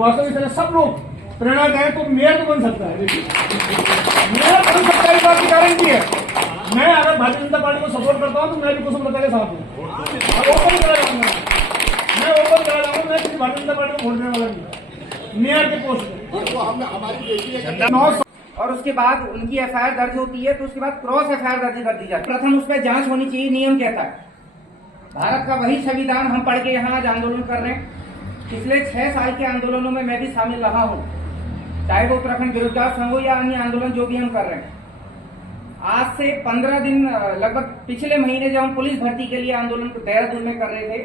वास्तविक सब लोग प्रेरणा दें तो मेयर तो बन सकता है। मेयर बन सकता है, इस बात की गारंटी है। मैं अगर भारतीय जनता पार्टी को सपोर्ट करता हूँ तो मैं भी कुसुमलता के साथ हूँ। ओपन करा जाऊंगा, मैं ओपन करा जाऊंगा। मैं किसी भारतीय जनता पार्टी को वोट देने वाला नहीं, मेयर के पोस्ट पे। और उसके बाद उनकी एफआईआर दर्ज होती है तो उसके बाद क्रॉस एफआईआर दर्ज कर दी जाती है। प्रथम उस पर जांच होनी चाहिए, नियम कहता है। भारत का वही संविधान हम पढ़ के यहाँ आज आंदोलन कर रहे हैं। पिछले 6 साल के आंदोलनों में मैं भी शामिल रहा हूँ, चाहे वो उत्तराखंड बेरोजगार संघ हो या अन्य आंदोलन जो भी हम कर रहे हैं। आज से 15 दिन लगभग पिछले महीने जब हम पुलिस भर्ती के लिए आंदोलन देहरादून में कर रहे थे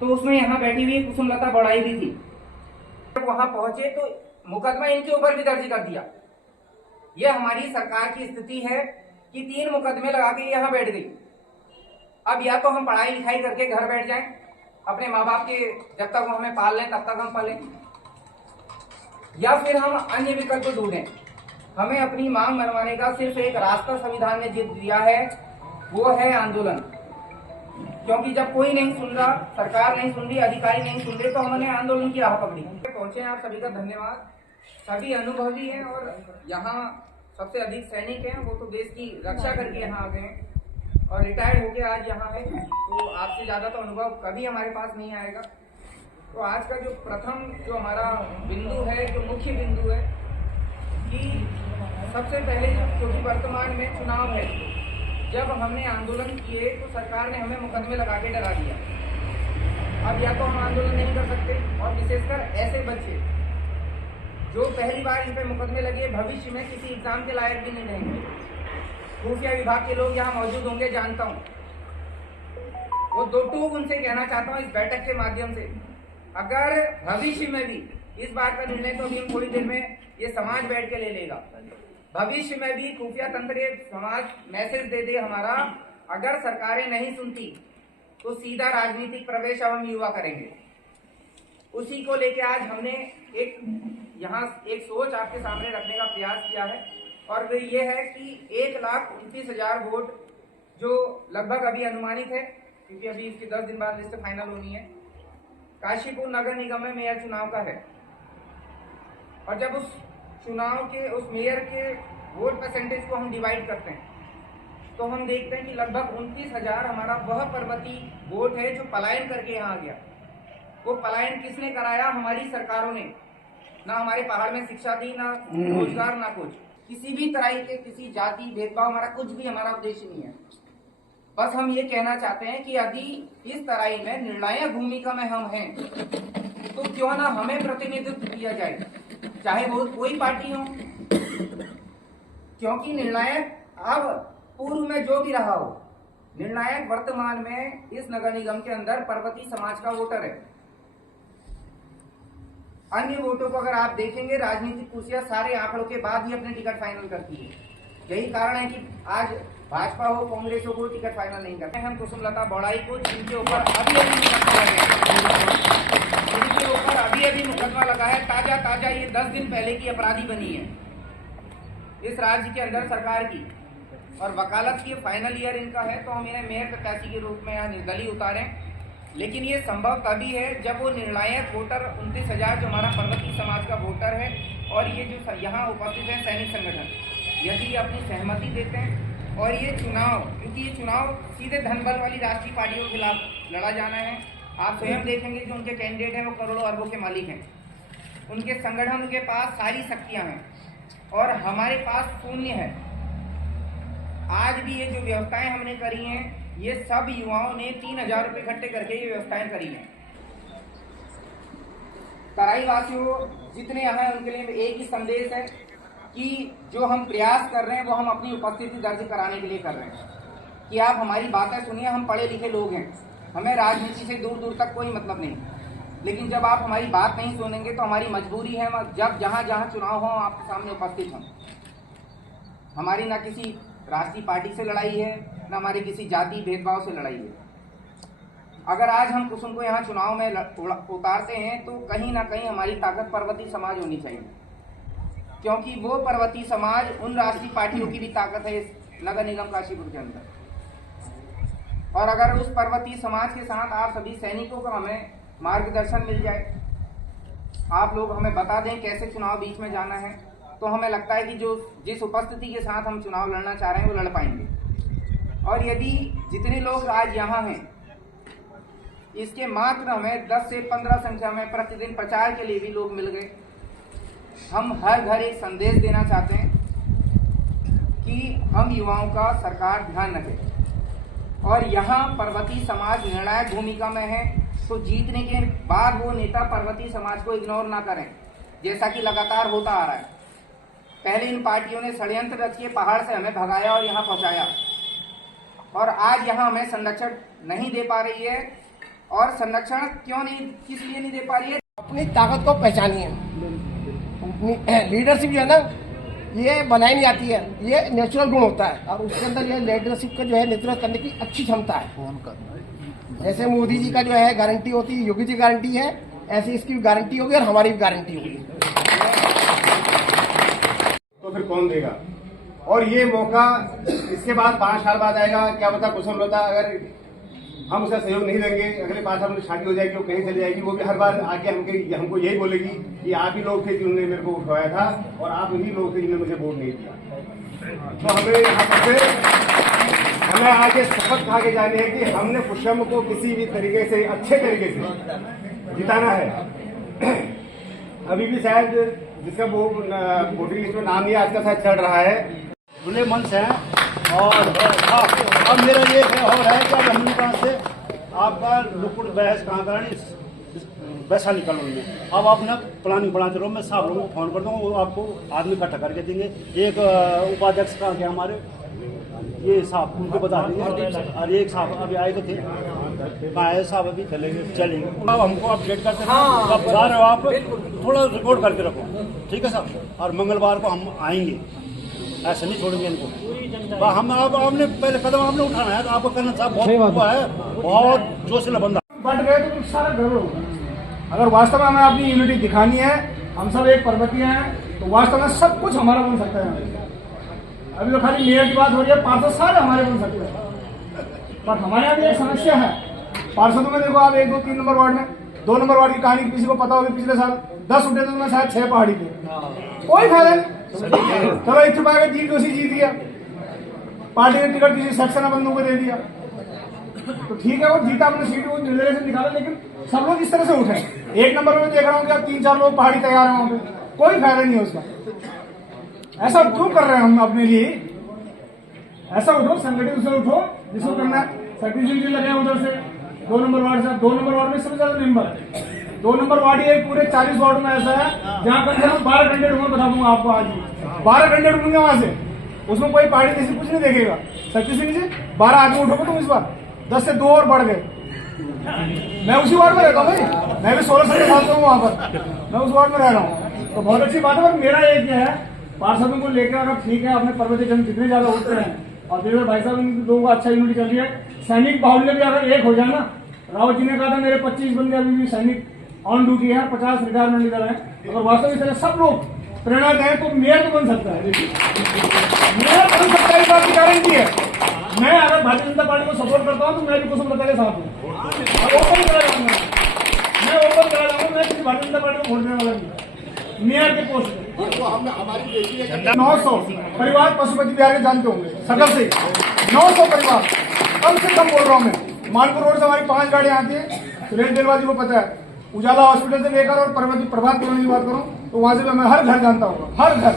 तो उसमें यहाँ बैठी हुई कुसुमलता बौड़ाई भी थी। जब वहां पहुंचे तो मुकदमा इनके ऊपर भी दर्ज कर दिया। यह हमारी सरकार की स्थिति है कि 3 मुकदमे लगा के यहाँ बैठ गई। अब या तो हम पढ़ाई लिखाई करके घर बैठ जाएं, अपने माँ बाप के जब तक वो हमें पाल लें तब तक हम पालें, या फिर हम अन्य विकल्प ढूंढें। हमें अपनी मांग मनवाने का सिर्फ एक रास्ता संविधान ने दिया है, वो है आंदोलन। क्योंकि जब कोई नहीं सुन रहा, सरकार नहीं सुन रही, अधिकारी नहीं सुन रहे, तो हमने आंदोलन की राह पकड़ी। पहुंचे आप सभी का धन्यवाद। सभी अनुभवी हैं और यहाँ सबसे अधिक सैनिक हैं, वो तो देश की रक्षा करके यहाँ आ गए हैं और रिटायर्ड होके आज यहाँ है। तो आपसे ज्यादा तो अनुभव कभी हमारे पास नहीं आएगा। तो आज का जो प्रथम जो हमारा बिंदु है, जो मुख्य बिंदु है कि सबसे पहले क्योंकि वर्तमान में चुनाव है, जब हमने आंदोलन किए तो सरकार ने हमें मुकदमे लगा के डरा दिया। अब या तो हम आंदोलन नहीं कर सकते, और विशेषकर ऐसे बच्चे जो पहली बार इन पे मुकदमे लगे भविष्य में किसी एग्जाम के लायक भी नहीं रहेंगे। खुफिया विभाग के लोग यहाँ मौजूद होंगे, जानता हूँ। वो 2 टूक उनसे कहना चाहता हूँ इस बैठक के माध्यम से, अगर भविष्य में भी इस बार का निर्णय तो अभी हम थोड़ी देर में ये समाज बैठ के ले लेगा, भविष्य में भी खुफिया तंत्र ये समाज मैसेज दे दे हमारा, अगर सरकारें नहीं सुनती तो सीधा राजनीतिक प्रवेश अब हम युवा करेंगे। उसी को लेके आज हमने यहाँ एक सोच आपके सामने रखने का प्रयास किया है, और वे ये है कि 1,29,000 वोट जो लगभग अभी अनुमानित है, क्योंकि अभी इसके 10 दिन बाद लिस्ट फाइनल होनी है, काशीपुर नगर निगम में मेयर चुनाव का है। और जब उस चुनाव के उस मेयर के वोट परसेंटेज को हम डिवाइड करते हैं तो हम देखते हैं कि लगभग 29,000 हमारा वह पर्वतीय वोट है जो पलायन करके यहाँ आ गया। वो पलायन किसने कराया? हमारी सरकारों ने। ना हमारे पहाड़ में शिक्षा दी, ना रोजगार, ना कुछ। किसी भी तरह के किसी जाति भेदभाव हमारा कुछ भी हमारा उद्देश्य नहीं है। बस हम ये कहना चाहते हैं कि यदि इस तरह में निर्णायक भूमिका में हम हैं तो क्यों ना हमें प्रतिनिधित्व किया जाए, चाहे वो कोई पार्टी हो। क्योंकि निर्णायक अब पूर्व में जो भी रहा हो, निर्णायक वर्तमान में इस नगर निगम के अंदर पर्वतीय समाज का वोटर है। अन्य वोटों को अगर आप देखेंगे, राजनीतिक कुर्सियां सारे आंकड़ों के बाद ही अपने टिकट फाइनल करती है। यही कारण है कि आज भाजपा हो, कांग्रेस हो, कोई टिकट फाइनल नहीं करते। हम कुसुमलता बौड़ाई को, जिनके ऊपर अभी मुकदमा लगा है, ताजा ये 10 दिन पहले की अपराधी बनी है इस राज्य के अंदर सरकार की, और वकालत की फाइनल ईयर इनका है, तो हम इन्हें मेयर प्रत्याशी के रूप में यहाँ निर्दलीय उतारें। लेकिन ये संभव तभी है जब वो निर्णायक वोटर 29,000 जो हमारा पर्वतीय समाज का वोटर है, और ये जो यहाँ उपस्थित है सैनिक संगठन, यदि अपनी सहमति देते हैं और ये चुनाव, क्योंकि ये चुनाव सीधे धनबल वाली राष्ट्रीय पार्टियों के खिलाफ लड़ा जाना है। आप स्वयं देखेंगे जो उनके कैंडिडेट हैं वो करोड़ों अरबों के मालिक हैं, उनके संगठन के पास सारी शक्तियां हैं और हमारे पास शून्य है। आज भी ये जो व्यवस्थाएं हमने करी हैं, ये सब युवाओं ने 3,000 रुपये इकट्ठे करके ये व्यवस्थाएं करी हैं। तराई वासियों जितने यहाँ हैं उनके लिए एक ही संदेश है कि जो हम प्रयास कर रहे हैं वो हम अपनी उपस्थिति दर्ज कराने के लिए कर रहे हैं कि आप हमारी बातें सुनिए। हम पढ़े लिखे लोग हैं, हमें राजनीति से दूर दूर तक कोई मतलब नहीं, लेकिन जब आप हमारी बात नहीं सुनेंगे तो हमारी मजबूरी है जब जहाँ जहाँ चुनाव हो आपके सामने उपस्थित हों। हमारी ना किसी राष्ट्रीय पार्टी से लड़ाई है, न हमारे किसी जाति भेदभाव से लड़ाई है। अगर आज हम कुसुम को यहाँ चुनाव में उतारते हैं तो कहीं ना कहीं हमारी ताकत पर्वतीय समाज होनी चाहिए, क्योंकि वो पर्वतीय समाज उन राष्ट्रीय पार्टियों की भी ताकत है इस नगर निगम काशीपुर के अंदर। और अगर उस पर्वतीय समाज के साथ आप सभी सैनिकों को हमें मार्गदर्शन मिल जाए आप लोग हमें बता दें कैसे चुनाव बीच में जाना है, तो हमें लगता है कि जो जिस उपस्थिति के साथ हम चुनाव लड़ना चाह रहे हैं वो लड़ पाएंगे। और यदि जितने लोग आज यहाँ हैं, इसके मात्र हमें 10 से 15 संख्या में प्रतिदिन प्रचार के लिए भी लोग मिल गए। हम हर घर एक संदेश देना चाहते हैं कि हम युवाओं का सरकार ध्यान रखे और यहाँ पर्वतीय समाज निर्णायक भूमिका में है, तो जीतने के बाद वो नेता पर्वतीय समाज को इग्नोर ना करें, जैसा कि लगातार होता आ रहा है। पहले इन पार्टियों ने षड्यंत्र रच के पहाड़ से हमें भगाया और यहाँ पहुंचाया, और आज यहाँ हमें संरक्षण नहीं दे पा रही है। और संरक्षण क्यों नहीं, किस लिए नहीं दे पा रही है? अपनी ताकत को पहचानिए। लीडरशिप जो है ना, ये बनाई नहीं आती है, ये नेचुरल गुण होता है, और उसके अंदर ये लीडरशिप का जो है नेतृत्व करने की अच्छी क्षमता है। जैसे मोदी जी का जो है गारंटी होती है, योगी जी गारंटी है, ऐसी इसकी भी गारंटी होगी और हमारी भी गारंटी होगी। तो फिर कौन देगा? और ये मौका इसके बाद 5 साल बाद आएगा, क्या पता कुशल होता, अगर हम उसका सहयोग नहीं देंगे, अगले 5 साल में शादी हो जाएगी, वो कहीं चली जाएगी, वो भी हर बार आके हमको यही बोलेगी कि आप ही लोग थे जिन्होंने मेरे को उठवाया था और आप ही लोग थे जिन्होंने मुझे वोट नहीं दिया। तो हमें यहाँ से हमें आगे शपथ खा के जानी है कि हमने पुष्यम को किसी भी तरीके से अच्छे तरीके से जिताना है। अभी भी शायद जिसका वो वोटिंग लिस्ट में नाम नहीं आज का शायद चल रहा है, खुले मन से हैं। और अब मेरा ये है कि अब हम पास से आपका लुकुड़ बहस कहाँ करानी, वैशाली कॉलोनी में। अब आप ना प्लानिंग बनाते रहो, मैं साहब लोगों को फोन कर दूँगा, वो आपको आदमी इकट्ठा करके देंगे। एक उपाध्यक्ष का क्या हमारे ये साहब उनको बता देंगे, और एक साहब अभी आए तो थे, कहाँ है साहब? अभी चलेंगे। अब हमको अपडेट करते रहो, कब जा रहे हो आप, थोड़ा रिकॉर्ड करके रखो, ठीक है साहब? और मंगलवार को हम आएंगे, ऐसे नहीं छोड़ेंगे इनको। हम आपने पहले कदम आपने उठाना है, तो आपको करना साहब बहुत जोशीला बंदा। बट गए तो सारा गड़बड़ होगा। अगर वास्तव में हमें अपनी यूनिटी दिखानी है, हम सब एक पर्वतीय हैं, तो वास्तव में सब कुछ हमारा बन सकता है। अभी तो खाली मेयर की बात हो रही है, पार्षद सारे हमारे बन सकते हैं, पर हमारे यहाँ भी एक समस्या है पार्षदों में। देखो आप 1, 2, 3 नंबर वार्ड में, 2 नंबर वार्ड की कहानी किसी को पता होगी, पिछले साल 10 उठे तो मैं शायद 6 पहाड़ी थे, कोई फायदा नहीं। चलो इत्तेफाक है 3 जोशी जीत गया, पार्टी ने टिकट किसी सेक्शन बंधु को दे दिया, तो ठीक है वो जीता, अपने सीट को रिजर्वेशन निकाला, लेकिन सब लोग इस तरह से उठे। 1 नंबर में देख रहा हूँ कि अब 3-4 लोग पहाड़ी तैयार हैं वहां पे, कोई फायदा नहीं है उसका। ऐसा क्यों कर रहे हैं हम अपने लिए? ऐसा उठो, संगठित से उठो, जिसको करना है। सतीश जी लगे उधर से 2 नंबर वार्ड से, 2 नंबर वार्ड में सबसे ज्यादा मेंबर, 2 नंबर वार्ड ही पूरे 40 वार्ड में ऐसा है जहाँ कम से कम 12 घंटे ढूंढ, बता दूंगा आपको आज ही 12 घंटे ढूंढूंगे वहां से, उसमें कोई पार्टी जैसी कुछ नहीं देखेगा। सतीश सिंह जी 12 आदमी उठोगे तुम, इस बार 10 से 2 और बढ़ गए। मैं उसी वार्ड में रहता हूँ भाई, मैं भी 16 साल के साथ हूँ वहां पर, मैं उस वार्ड में रह रहा हूँ, तो बहुत अच्छी बात है। पर मेरा एक क्या है, पार्षदों को लेकर अगर ठीक है, अपने पर्वतीय जन जितने ज्यादा उठते हैं, और फिर भाई साहब इन लोगों को अच्छा यूनिटी चल रही है, सैनिक बाहुल्य भी अगर एक हो जाए ना, रावत जी ने कहा था मेरे 25 बंदे अभी भी सैनिक ऑन ड्यूटी है, 50 रिटायरमेंट लीडर है, अगर वास्तव में सब लोग प्रेरणा दें तो मेयर तो बन सकता है। मेयर बन सकता है, इस बात की गारंटी है। मैं अगर भारतीय जनता पार्टी को सपोर्ट करता हूँ तो मैं भी कुसुम लता के साथ हूँ, ओपन करा जाऊंगा, मैं ओपन करा जाऊंगा, मैं किसी भारतीय जनता पार्टी को वोट देने वाला नहीं। मेयर के पोस्ट पे 900 परिवार पशुपति बिहार के जानते होंगे, सकल से 900 परिवार कम से कम बोल रहा हूँ मैं। मानपुर रोड से हमारी 5 गाड़ियां आती है, सुरेश देलवाल जी को पता है, उजाला हॉस्पिटल से लेकर और प्रभात कॉलोनी की बात करूं तो वहां से मैं हर घर जानता हूँ, हर घर।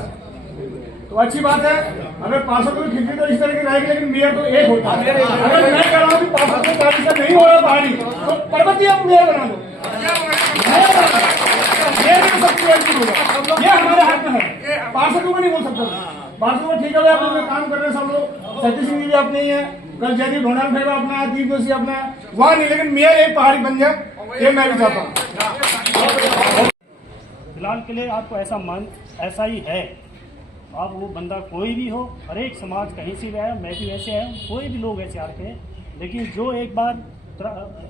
तो अच्छी बात है, अगर पार्षद की खिचड़ी तो इस तरह की रहेगी, लेकिन मेयर तो एक होता है। अगर मैं कह रहा हूँ कि पार्षद को पार्टी से नहीं हो रहा पहाड़ी, तो पर्वतीय आप मेयर बना दो, मेयर भी सबकी गलती होगा, ये हमारे हाथ में है। पार्षदों को नहीं बोल सकता, पार्षदों को ठीक है भाई अपने काम कर रहे हैं सब लोग, सतीश सिंह जी भी अपने ही है, कल जयदीप ढोंडाल फेगा अपना है, दीप जोशी अपना है, वहां नहीं, लेकिन मेयर एक पहाड़ी बन जाए, ये मैं भी चाहता हूँ। फिलहाल के लिए आपको ऐसा ही है। आप वो बंदा कोई भी हो, हर एक समाज कहीं से भी आया, मैं भी वैसे आया हूँ, कोई भी लोग ऐसे आते हैं, लेकिन जो एक बार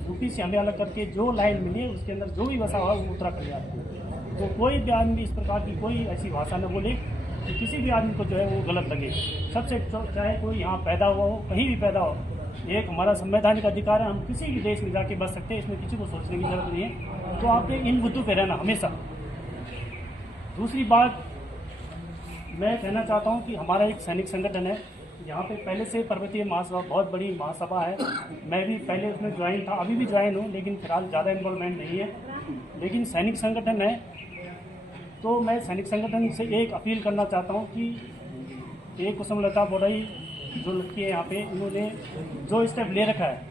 यूपी से हमें अलग करके जो लाइन मिली है उसके अंदर जो भी बसा हुआ वो उत्तराखंड जाता है। तो कोई भी आदमी इस प्रकार की कोई ऐसी भाषा न बोले कि किसी भी आदमी को जो है वो गलत लगे। सबसे चाहे कोई यहाँ पैदा हुआ हो, कहीं भी पैदा हो, एक हमारा संवैधानिक अधिकार है, हम किसी भी देश में जाके बच सकते हैं, इसमें किसी को सोचने की जरूरत नहीं है। तो आपने इन मुद्दों पे रहना हमेशा, दूसरी बात मैं कहना चाहता हूं कि हमारा एक सैनिक संगठन है, यहाँ पे पहले से पर्वतीय महासभा बहुत बड़ी महासभा है। मैं भी पहले उसमें ज्वाइन था, अभी भी ज्वाइन हूँ, लेकिन फिलहाल ज़्यादा इन्वॉल्वमेंट नहीं है। लेकिन सैनिक संगठन है तो मैं सैनिक संगठन से एक अपील करना चाहता हूँ कि एक कुसुमलता बोराई जो लड़की है यहाँ पे, इन्होंने जो स्टेप ले रखा है,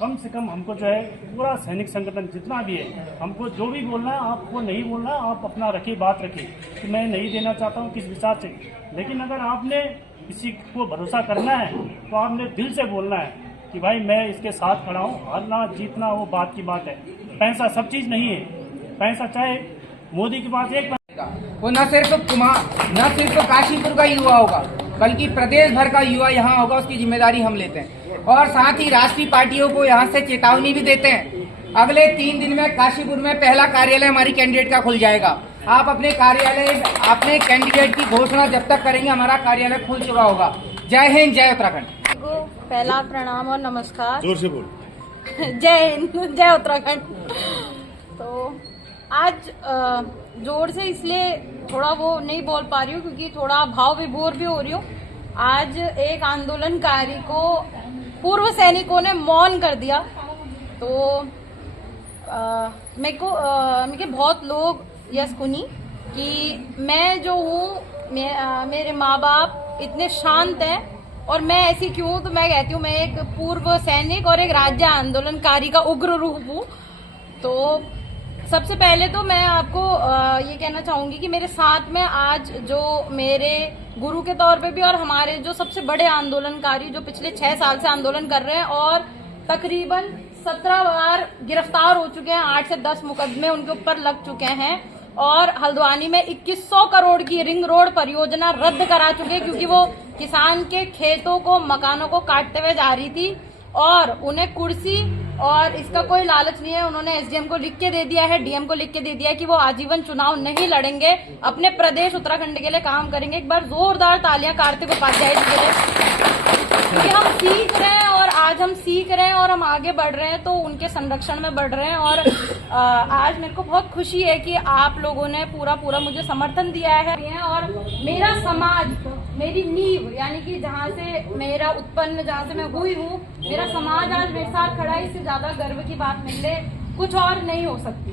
कम से कम हमको जो है पूरा सैनिक संगठन जितना भी है, हमको जो भी बोलना है, आपको नहीं बोलना, आप अपना रखिए, बात रखिए कि मैं नहीं देना चाहता हूँ किस विचार से। लेकिन अगर आपने किसी को भरोसा करना है तो आपने दिल से बोलना है कि भाई मैं इसके साथ खड़ा हूँ। हारना जीतना वो बात की बात है, पैसा सब चीज़ नहीं है। पैसा चाहे मोदी के पास एक वो न सिर्फ काशीपुर का युवा होगा, बल्कि प्रदेश भर का युवा यहाँ होगा, उसकी जिम्मेदारी हम लेते हैं। और साथ ही राष्ट्रीय पार्टियों को यहाँ से चेतावनी भी देते हैं, अगले 3 दिन में काशीपुर में पहला कार्यालय हमारी कैंडिडेट का खुल जाएगा। आप अपने कैंडिडेट की घोषणा जब तक करेंगे, हमारा कार्यालय खुल चुका होगा। जय हिंद, जय उत्तराखंड। को पहला प्रणाम और नमस्कार। जोर से बोल। जय हिंद, जय उत्तराखंड। तो आज जोर से इसलिए थोड़ा वो नहीं बोल पा रही हूँ क्योंकि थोड़ा भाव विभोर भी हो रही हूँ। आज एक आंदोलनकारी को पूर्व सैनिकों ने मौन कर दिया, तो मेरे बहुत लोग यस सुनी कि मैं जो हूँ, मेरे माँ बाप इतने शांत हैं और मैं ऐसी क्यों, तो मैं कहती हूँ मैं एक पूर्व सैनिक और एक राज्य आंदोलनकारी का उग्र रूप हूँ। तो सबसे पहले तो मैं आपको ये कहना चाहूंगी कि मेरे साथ में आज जो मेरे गुरु के तौर पे भी और हमारे जो सबसे बड़े आंदोलनकारी जो पिछले 6 साल से आंदोलन कर रहे हैं और तकरीबन 17 बार गिरफ्तार हो चुके हैं, 8 से 10 मुकदमे उनके ऊपर लग चुके हैं और हल्द्वानी में 2100 करोड़ की रिंग रोड परियोजना रद्द करा चुके हैं क्योंकि वो किसान के खेतों को, मकानों को काटते हुए जा रही थी और उन्हें कुर्सी और इसका कोई लालच नहीं है। उन्होंने एसडीएम को लिख के दे दिया है, डीएम को लिख के दे दिया है कि वो आजीवन चुनाव नहीं लड़ेंगे, अपने प्रदेश उत्तराखंड के लिए काम करेंगे। एक बार जोरदार तालियां कार्तिक उपाध्याय जी के लिए, क्योंकि हम सीख रहे हैं और आज हम सीख रहे हैं और हम आगे बढ़ रहे हैं, तो उनके संरक्षण में बढ़ रहे हैं। और आज मेरे को बहुत खुशी है कि आप लोगों ने पूरा मुझे समर्थन दिया है और मेरा समाज, मेरी नींव यानी कि जहाँ से मेरा उत्पन्न, जहाँ से मैं हुई हूँ, मेरा समाज आज मेरे साथ खड़ा है। इससे ज्यादा गर्व की बात मिले कुछ और नहीं हो सकती।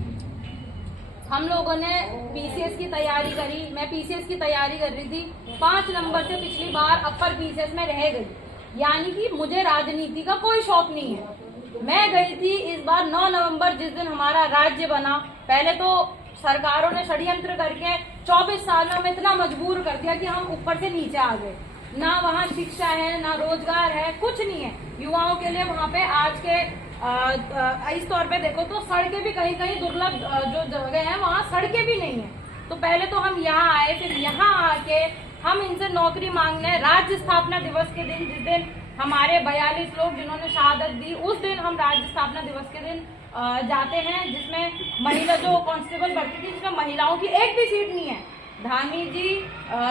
हम लोगों ने पीसीएस की तैयारी करी, मैं पीसीएस की तैयारी कर रही थी, 5 नंबर से पिछली बार अपर पीसीएस में रह गई, यानी कि मुझे राजनीति का कोई शौक नहीं है। मैं गई थी इस बार 9 नवंबर जिस दिन हमारा राज्य बना। पहले तो सरकारों ने षड्यंत्र करके 24 साल में हमें इतना मजबूर कर दिया कि हम ऊपर से नीचे आ गए। ना वहाँ शिक्षा है, ना रोजगार है, कुछ नहीं है युवाओं के लिए वहाँ पे। आज के इस तौर पे देखो तो सड़कें भी कहीं कहीं दुर्लभ जो जगह है वहाँ सड़कें भी नहीं है। तो पहले तो हम यहाँ आए, फिर यहाँ आके हम इनसे नौकरी मांगने, राज्य स्थापना दिवस के दिन, जिस दिन हमारे 42 लोग जिन्होंने शहादत दी, उस दिन हम राज्य स्थापना दिवस के दिन जाते हैं, जिसमें महिला जो कांस्टेबल भर्ती थी, जिसमें महिलाओं की एक भी सीट नहीं है। धामी जी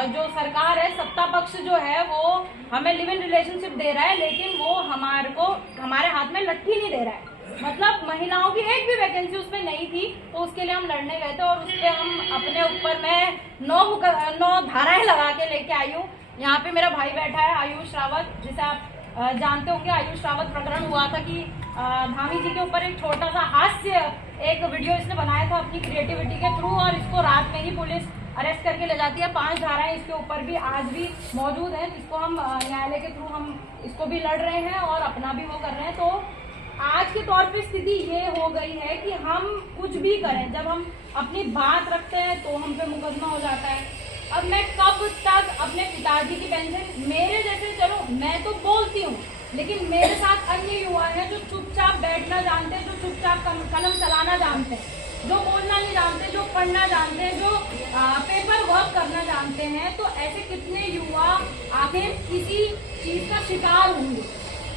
जो सरकार है, सत्ता पक्ष जो है, वो हमें लिव इन रिलेशनशिप दे रहा है, लेकिन वो हमारे हाथ में लट्ठी नहीं दे रहा है। मतलब महिलाओं की एक भी वैकेंसी उसमें नहीं थी, तो उसके लिए हम लड़ने गए थे और उसपे हम अपने ऊपर मैं 9 धाराएं लगा के लेके आई हूँ। यहाँ पे मेरा भाई बैठा है आयुष रावत, जिसे आप जानते होंगे। आयुष रावत प्रकरण हुआ था कि धामी जी के ऊपर एक छोटा सा हास्य एक वीडियो इसने बनाया था अपनी क्रिएटिविटी के थ्रू, और इसको रात में ही पुलिस अरेस्ट करके ले जाती है। 5 धाराएं इसके ऊपर भी आज भी मौजूद है, जिसको हम न्यायालय के थ्रू हम इसको भी लड़ रहे हैं और अपना भी वो कर रहे हैं। तो आज के तौर पे स्थिति ये हो गई है कि हम कुछ भी करें, जब हम अपनी बात रखते हैं तो हम पे मुकदमा हो जाता है। अब मैं कब तक अपने पिताजी की पेंशन, मेरे जैसे, चलो मैं तो बोलती हूँ, लेकिन मेरे साथ अन्य युवा हैं जो चुपचाप बैठना जानते हैं, जो चुपचाप कलम चलाना जानते हैं, जो बोलना नहीं जानते, जो पढ़ना जानते हैं, जो पेपर वर्क करना जानते हैं। तो ऐसे कितने युवा आखिर किसी चीज का शिकार होंगे।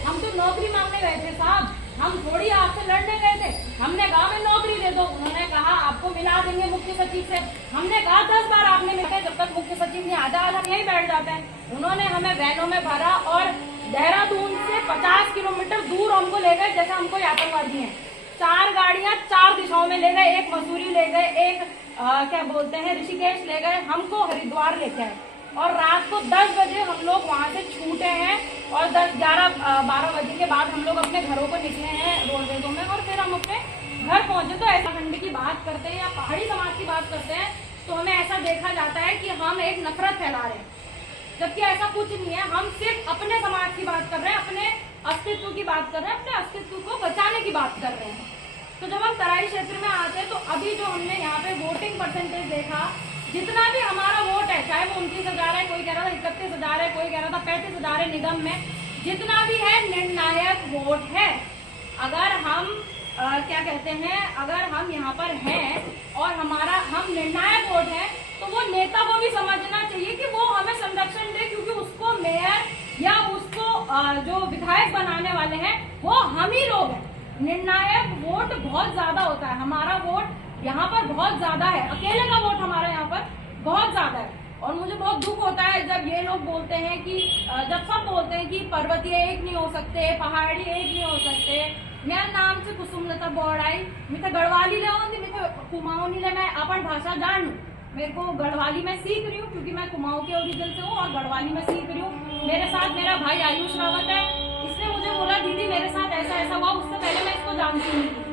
हम तो नौकरी मांगने गए थे साहब, हम थोड़ी आपसे लड़ने गए थे। हमने कहा हमें नौकरी दे दो, उन्होंने कहा आपको मिला देंगे मुख्य सचिव से। हमने कहा 10 बार आपने मिला, जब तक मुख्य सचिव नहीं आता आज हम यहीं बैठ जाते हैं। उन्होंने हमें वैनों में भरा और देहरादून से 50 किलोमीटर दूर हमको ले गए, जैसे हमको आतंकवादी हैं। 4 गाड़ियां 4 दिशाओं में ले गए, एक मसूरी ले गए, एक क्या बोलते हैं, ऋषिकेश ले गए, हमको हरिद्वार लेके आए और रात को 10 बजे हम लोग वहाँ से छूटे हैं और 10, 11, 12 बजे के बाद हम लोग अपने घरों को निकले हैं रोडवेजों में और फिर हम अपने घर पहुंचे। तो ऐसा खंड की बात करते हैं या पहाड़ी समाज की बात करते हैं तो हमें ऐसा देखा जाता है कि हम एक नफरत फैला रहे हैं, जबकि ऐसा कुछ नहीं है। हम सिर्फ अपने समाज की बात कर रहे हैं, अपने अस्तित्व की बात कर रहे हैं, अपने अस्तित्व को बचाने की बात कर रहे हैं। तो जब हम तराई क्षेत्र में आते हैं तो अभी जो हमने यहाँ पे वोटिंग परसेंटेज देखा, जितना भी हमारा वोट है, चाहे वो 29,000 है, कोई कह रहा था 31,000 है, कोई कह रहा था 35,000 है निगम में, जितना भी है निर्णायक वोट है। अगर हम क्या कहते हैं, अगर हम यहाँ पर हैं और हम निर्णायक वोट है तो वो नेता को भी समझना चाहिए कि वो हमें संरक्षण दे, क्योंकि उसको मेयर या उसको जो विधायक बनाने वाले हैं वो हम ही लोग हैं। निर्णायक वोट बहुत ज्यादा होता है, हमारा वोट यहाँ पर बहुत ज्यादा है, अकेले का वोट हमारा यहाँ पर बहुत ज्यादा है। और मुझे बहुत दुख होता है जब ये लोग बोलते हैं कि जब सब बोलते हैं कि पर्वतीय एक नहीं हो सकते, पहाड़ी एक नहीं हो सकते। मेरा नाम से कुसुमलता बोर्डाई, मैं गढ़वाली ले मैं कुमाऊनी ले, मैं अपन भाषा जान लूँ। मेरे को गढ़वाली में सीख रही हूँ क्योंकि मैं कुमाऊं के ओरिजिन से हूँ और गढ़वाली में सीख रही हूँ। मेरे साथ मेरा भाई आयुष रावत है, इसने मुझे बोला दीदी मेरे साथ ऐसा ऐसा हुआ, उससे पहले मैं इसको जानती नहीं थी।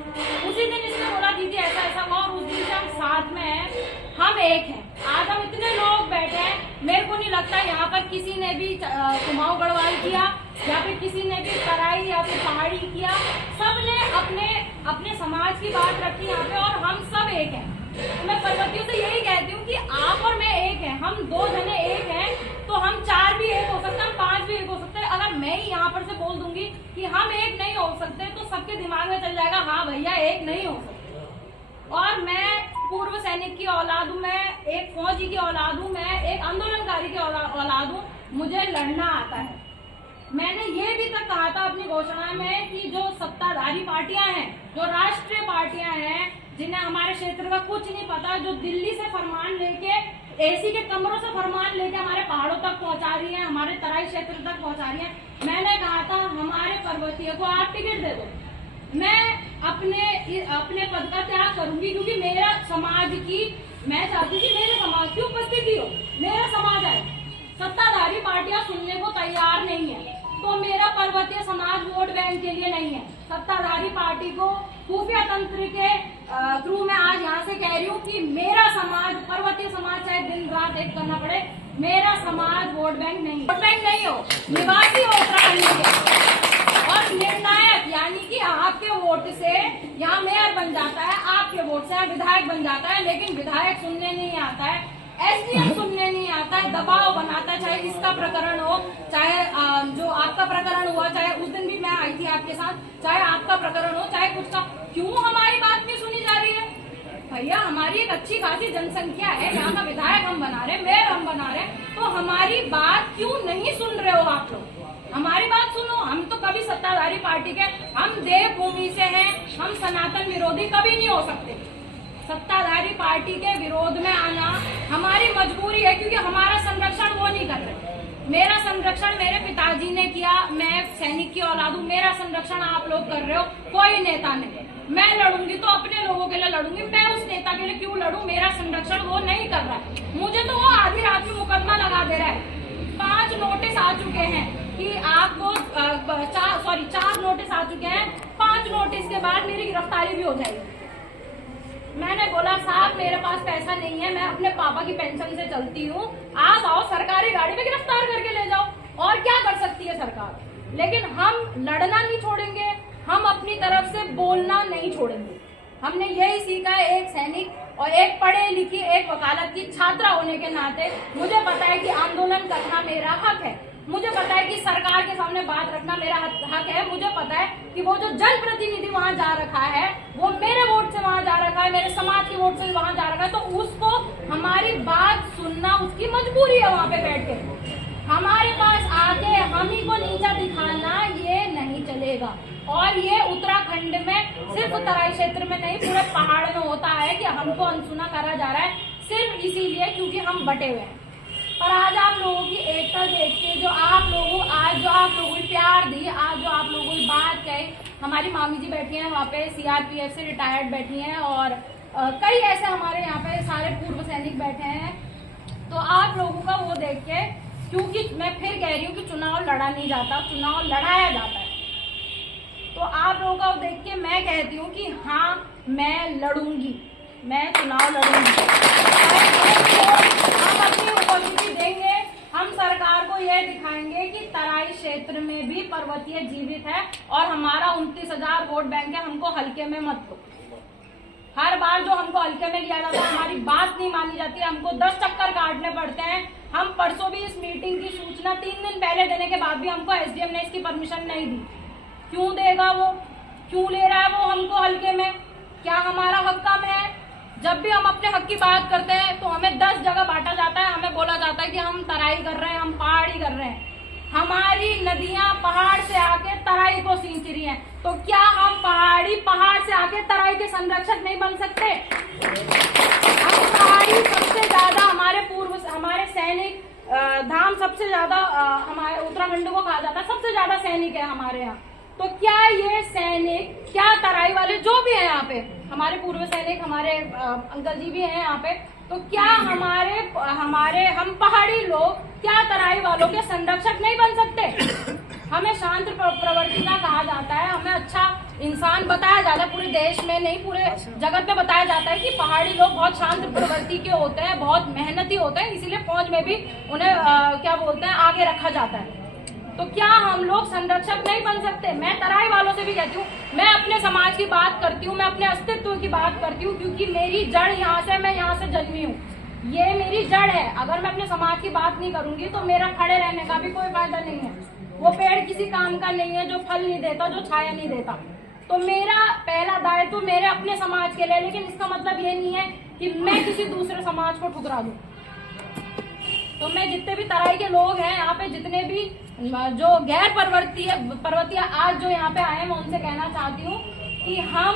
उसी दिन इसने बोला दीदी ऐसा ऐसा हुआ और उस दिन से हम साथ में हैं, हम एक हैं। आज हम इतने लोग बैठे हैं, मेरे को नहीं लगता यहाँ पर किसी ने भी कुमाऊं गढ़वाल किया या फिर किसी ने भी तराई या फिर पहाड़ी किया। सबने अपने अपने समाज की बात रखी यहाँ पे और हम सब एक हैं। तो मैं पर्वतियों से यही कहती हूँ कि आप और मैं एक हैं, हम 2 जने एक हैं तो हम 4 भी एक हो सकते हैं, हम 5 भी एक हो सकते हैं। अगर मैं ही यहाँ पर से बोल दूंगी कि हम एक नहीं हो सकते तो सबके दिमाग में चल जाएगा हाँ भैया एक नहीं हो सकते। और मैं पूर्व सैनिक की औलाद हूँ, मैं एक फौजी की औलाद हूँ, मैं एक आंदोलनकारी की औलाद हूँ, मुझे लड़ना आता है। मैंने ये भी तक कहा था अपनी घोषणा में कि जो सत्ताधारी पार्टियां हैं, जो राष्ट्रीय पार्टियां हैं, जिन्हें हमारे क्षेत्र का कुछ नहीं पता, जो दिल्ली से फरमान लेके एसी के कमरों से फरमान लेके हमारे पहाड़ों तक पहुंचा रही है, हमारे तराई क्षेत्र तक पहुंचा रही है। मैंने कहा था हमारे पर्वतीय को आप टिकट दे दो, मैं अपने पद का त्याग करूंगी, क्योंकि मेरा समाज की, मैं चाहती थी मेरे समाज की उपस्थिति हो, मेरा समाज आए। सत्ताधारी पार्टियां सुनने को तैयार नहीं है तो मेरा पर्वतीय समाज वोट बैंक के लिए नहीं है। सत्ताधारी पार्टी को खुफिया तंत्र के थ्रू मैं आज यहाँ से कह रही हूँ कि मेरा समाज, पर्वतीय समाज, चाहे दिन रात एक करना पड़े, मेरा समाज वोट बैंक नहीं, वोट बैंक नहीं हो, निवासी हो उत्तराखंड के और निर्णायक, यानी कि आपके वोट से यहाँ मेयर बन जाता है, आपके वोट से विधायक बन जाता है, लेकिन विधायक सुनने नहीं आता है, एसडीएम सुनने नहीं आता है, दबाव बनाता है। चाहे इसका प्रकरण हो, चाहे जो आपका प्रकरण हुआ, चाहे उस दिन भी मैं आई थी आपके साथ, चाहे आपका प्रकरण हो, चाहे कुछ का, क्यों हमारी बात नहीं सुनी जा रही है? भैया हमारी एक अच्छी खासी जनसंख्या है, यहाँ का विधायक हम बना रहे हैं, मेयर हम बना रहे हैं, तो हमारी बात क्यों नहीं सुन रहे हो आप लोग? हमारी बात सुनो। हम तो कभी सत्ताधारी पार्टी के, हम देवभूमि से हैं, हम सनातन विरोधी कभी नहीं हो सकते। सत्ताधारी पार्टी के विरोध में आना हमारी मजबूरी है, क्योंकि हमारा संरक्षण वो नहीं कर रहे। मेरा संरक्षण मेरे पिताजी ने किया, मैं सैनिक की औलाद हूँ, मेरा संरक्षण आप लोग कर रहे हो, कोई नेता नहीं। मैं लड़ूंगी तो अपने लोगों के लिए लड़ूंगी, मैं उस नेता के लिए क्यों लड़ूं? मेरा संरक्षण वो नहीं कर रहा है। मुझे तो वो आधी रात में मुकदमा लगा दे रहा है। 5 नोटिस आ चुके हैं कि आपको 4 नोटिस आ चुके हैं, 5 नोटिस के बाद मेरी गिरफ्तारी भी हो जाएगी। मैंने बोला साहब मेरे पास पैसा नहीं है, मैं अपने पापा की पेंशन से चलती हूँ, आप आओ सरकारी गाड़ी में गिरफ्तार करके ले जाओ, और क्या कर सकती है सरकार? लेकिन हम लड़ना नहीं छोड़ेंगे, हम अपनी तरफ से बोलना नहीं छोड़ेंगे। हमने यही सीखा है, एक सैनिक और एक पढ़े लिखी, एक वकालत की छात्रा होने के नाते मुझे पता है कि आंदोलन करना मेरा हक है, मुझे पता है कि सरकार के सामने बात रखना मेरा हक है, मुझे पता है कि वो जो जनप्रतिनिधि वहां जा रखा है वो मेरे वोट से वहां जा रखा है, मेरे समाज के वोट से वहां जा रखा है, तो उसको हमारी बात सुनना उसकी मजबूरी है। वहां पे बैठ के हमारे पास आके हम ही को नीचा दिखाना ये नहीं चलेगा। और ये उत्तराखंड में सिर्फ तराई क्षेत्र में नहीं, पूरे पहाड़ में होता है कि हमको अनसुना करा जा रहा है, सिर्फ इसीलिए क्योंकि हम बटे हुए हैं। पर आज आप लोगों की एकता देख के, जो आप लोगों ने प्यार दी, आज जो आप लोगों की बात कही, हमारी मामी जी बैठी हैं वहाँ पे, सीआरपीएफ से रिटायर्ड बैठी हैं और कई ऐसे हमारे यहाँ पे सारे पूर्व सैनिक बैठे हैं, तो आप लोगों का वो देख के, क्योंकि मैं फिर कह रही हूँ कि चुनाव लड़ा नहीं जाता, चुनाव लड़ाया जाता है, तो आप लोगों का वो देख के मैं कहती हूँ कि हाँ मैं लड़ूंगी, मैं चुनाव लड़ूंगी। हम अपनी उपस्थिति देंगे, हम सरकार को यह दिखाएंगे कि तराई क्षेत्र में भी पर्वतीय जीवित है और हमारा 29,000 वोट बैंक है, हमको हल्के में मत लो। हर बार जो हमको हल्के में लिया जाता है, हमारी बात नहीं मानी जाती है, हमको 10 चक्कर काटने पड़ते हैं। हम परसों भी इस मीटिंग की सूचना 3 दिन पहले देने के बाद भी हमको एसडीएम ने इसकी परमिशन नहीं दी। क्यों देगा वो? क्यों ले रहा है वो हमको हल्के में? क्या हमारा हक कम है? जब भी हम अपने हक की बात करते हैं तो हमें 10 जगह बांटा जाता है, हमें बोला जाता है कि हम तराई कर रहे हैं, हम पहाड़ी कर रहे हैं। हमारी नदियां पहाड़ से आके तराई को सींच रही हैं, तो क्या हम पहाड़ से आके तराई के संरक्षक नहीं बन सकते? हम पहाड़ी सबसे ज्यादा हमारे सैनिक धाम सबसे ज्यादा हमारे उत्तराखंड को कहा जाता है, सबसे ज्यादा सैनिक है हमारे यहाँ। तो क्या ये सैनिक, क्या तराई वाले जो भी है यहाँ पे, हमारे पूर्व सैनिक, हमारे अंकल जी भी हैं यहाँ पे, तो क्या हम पहाड़ी लोग क्या तराई वालों के संरक्षक नहीं बन सकते? हमें शांत प्रवृत्ति का कहा जाता है, हमें अच्छा इंसान बताया जाता है, पूरे देश में नहीं पूरे जगत में बताया जाता है कि पहाड़ी लोग बहुत शांत प्रवृत्ति के होते हैं, बहुत मेहनती होते हैं, इसीलिए फौज में भी उन्हें क्या बोलते हैं, आगे रखा जाता है। तो क्या हम लोग संरक्षक नहीं बन सकते? मैं तराई वालों से भी कहती हूँ, मैं अपने समाज की बात करती हूँ, मैं अपने अस्तित्व की बात करती हूँ, क्योंकि मेरी जड़ यहाँ से, मैं यहाँ से जन्मी हूँ, ये मेरी जड़ है। अगर मैं अपने समाज की बात नहीं करूंगी तो मेरा खड़े रहने का भी कोई फायदा नहीं है। वो पेड़ किसी काम का नहीं है जो फल नहीं देता, जो छाया नहीं देता। तो मेरा पहला दायित्व तो मेरे अपने समाज के लिए, लेकिन इसका मतलब ये नहीं है कि मैं किसी दूसरे समाज को ठुकरा दूं। तो मैं जितने भी तराई के लोग हैं यहाँ पे, जितने भी जो गैर पर्वतीय आज जो यहाँ पे आए, मैं उनसे कहना चाहती हूँ कि हम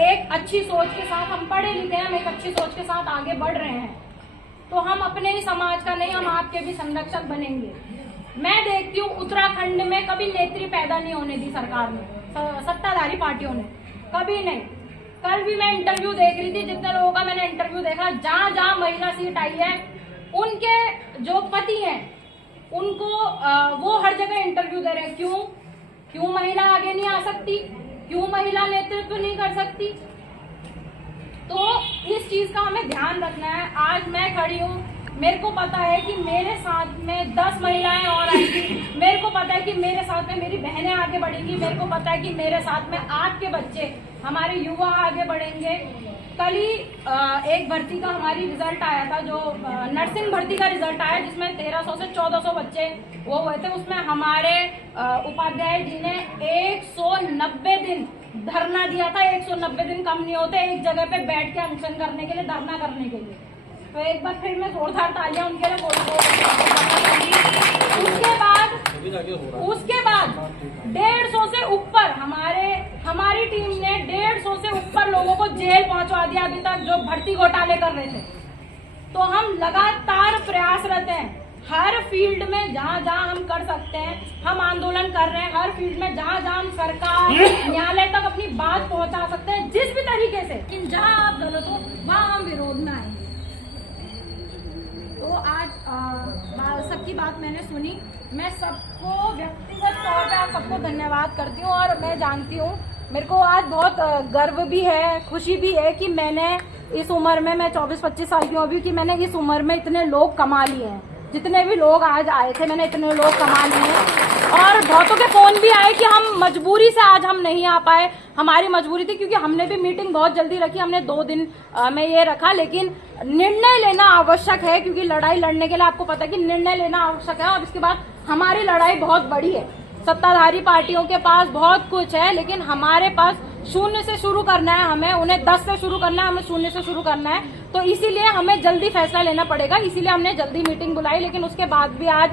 एक अच्छी सोच के साथ, हम पढ़े लिखे हैं, हम एक अच्छी सोच के साथ आगे बढ़ रहे हैं, तो हम अपने ही समाज का नहीं, हम आपके भी संरक्षक बनेंगे। मैं देखती हूँ उत्तराखंड में कभी नेत्री पैदा नहीं होने दी सरकार ने, सत्ताधारी पार्टियों ने, कभी नहीं। कल भी मैं इंटरव्यू देख रही थी, जितने लोगों का मैंने इंटरव्यू देखा, जहाँ जहाँ महिला सीट आई है, उनके जो पति हैं उनको वो हर जगह इंटरव्यू दे रहे हैं। क्यों महिला आगे नहीं आ सकती? क्यों महिला नेतृत्व नहीं कर सकती? तो इस चीज का हमें ध्यान रखना है। आज मैं खड़ी हूँ, मेरे को पता है कि मेरे साथ में 10 महिलाएं और आएंगी, मेरे को पता है कि मेरे साथ में मेरी बहनें आगे बढ़ेंगी, मेरे को पता है कि मेरे साथ में आपके बच्चे, हमारे युवा आगे बढ़ेंगे। कल ही एक भर्ती का हमारी रिजल्ट आया था, जो नर्सिंग भर्ती का रिजल्ट आया, जिसमें 1300 से 1400 बच्चे वो हुए थे। उसमें हमारे उपाध्याय जी ने 190 दिन धरना दिया था। 190 दिन कम नहीं होते एक जगह पे बैठ के अनशन करने के लिए, धरना करने के लिए। तो एक बार फिर मैं जोरदार तालियां उनके लिए उसके बाद 150 से ऊपर हमारी टीम ने 150 से ऊपर लोगों को जेल पहुंचवा दिया अभी तक, जो भर्ती घोटाले कर रहे थे। तो हम लगातार प्रयासरत हैं, हर फील्ड में जहां जहां हम कर सकते हैं हम आंदोलन कर रहे हैं। हर फील्ड में जहां जहां हम सरकार, न्यायालय तक अपनी बात पहुंचा सकते हैं, जिस भी तरीके से। लेकिन जहां आप गलत हो वहां हम विरोध में आएंगे। तो आज सबकी बात मैंने सुनी। मैं सबको व्यक्तिगत तौर पे आप सबको धन्यवाद करती हूँ, और मैं जानती हूँ, मेरे को आज बहुत गर्व भी है, खुशी भी है कि मैंने इस उम्र में, मैं 24-25 साल की हूँ अभी, कि मैंने इस उम्र में इतने लोग कमा लिए हैं। जितने भी लोग आज आए थे, मैंने इतने लोग कमा लिए हैं। और बहुतों के फोन भी आए कि हम मजबूरी से आज हम नहीं आ पाए, हमारी मजबूरी थी, क्योंकि हमने भी मीटिंग बहुत जल्दी रखी, हमने 2 दिन में ये रखा। लेकिन निर्णय लेना आवश्यक है, क्योंकि लड़ाई लड़ने के लिए आपको पता है कि निर्णय लेना आवश्यक है। और इसके बाद हमारी लड़ाई बहुत बड़ी है। सत्ताधारी पार्टियों के पास बहुत कुछ है, लेकिन हमारे पास 0 से शुरू करना है। हमें उन्हें 10 से शुरू करना है, हमें 0 से शुरू करना है। तो इसीलिए हमें जल्दी फैसला लेना पड़ेगा, इसीलिए हमने जल्दी मीटिंग बुलाई। लेकिन उसके बाद भी आज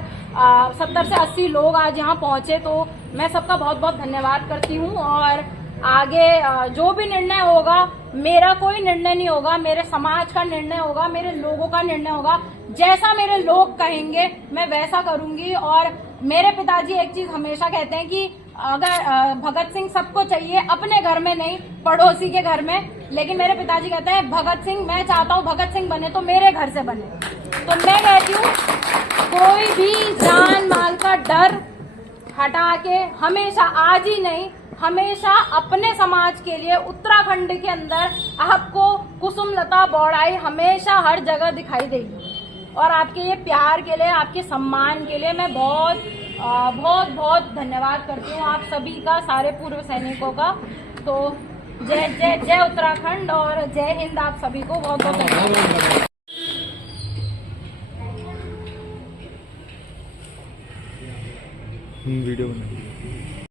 70 से 80 लोग आज यहाँ पहुंचे, तो मैं सबका बहुत बहुत धन्यवाद करती हूँ। और आगे जो भी निर्णय होगा, मेरा कोई निर्णय नहीं होगा, मेरे समाज का निर्णय होगा, मेरे लोगों का निर्णय होगा। जैसा मेरे लोग कहेंगे मैं वैसा करूंगी। और मेरे पिताजी एक चीज हमेशा कहते हैं कि अगर भगत सिंह सबको चाहिए, अपने घर में नहीं, पड़ोसी के घर में। लेकिन मेरे पिताजी कहते हैं भगत सिंह, मैं चाहता हूँ भगत सिंह बने तो मेरे घर से बने। तो मैं कहती हूँ कोई भी जान माल का डर हटा के हमेशा, आज ही नहीं, हमेशा अपने समाज के लिए उत्तराखंड के अंदर आपको कुसुमलता बौड़ाई हमेशा हर जगह दिखाई देगी। और आपके ये प्यार के लिए, आपके सम्मान के लिए मैं बहुत बहुत बहुत धन्यवाद करती हूँ आप सभी का, सारे पूर्व सैनिकों का। तो जय जय जय उत्तराखंड और जय हिंद। आप सभी को बहुत बहुत धन्यवाद। वीडियो बना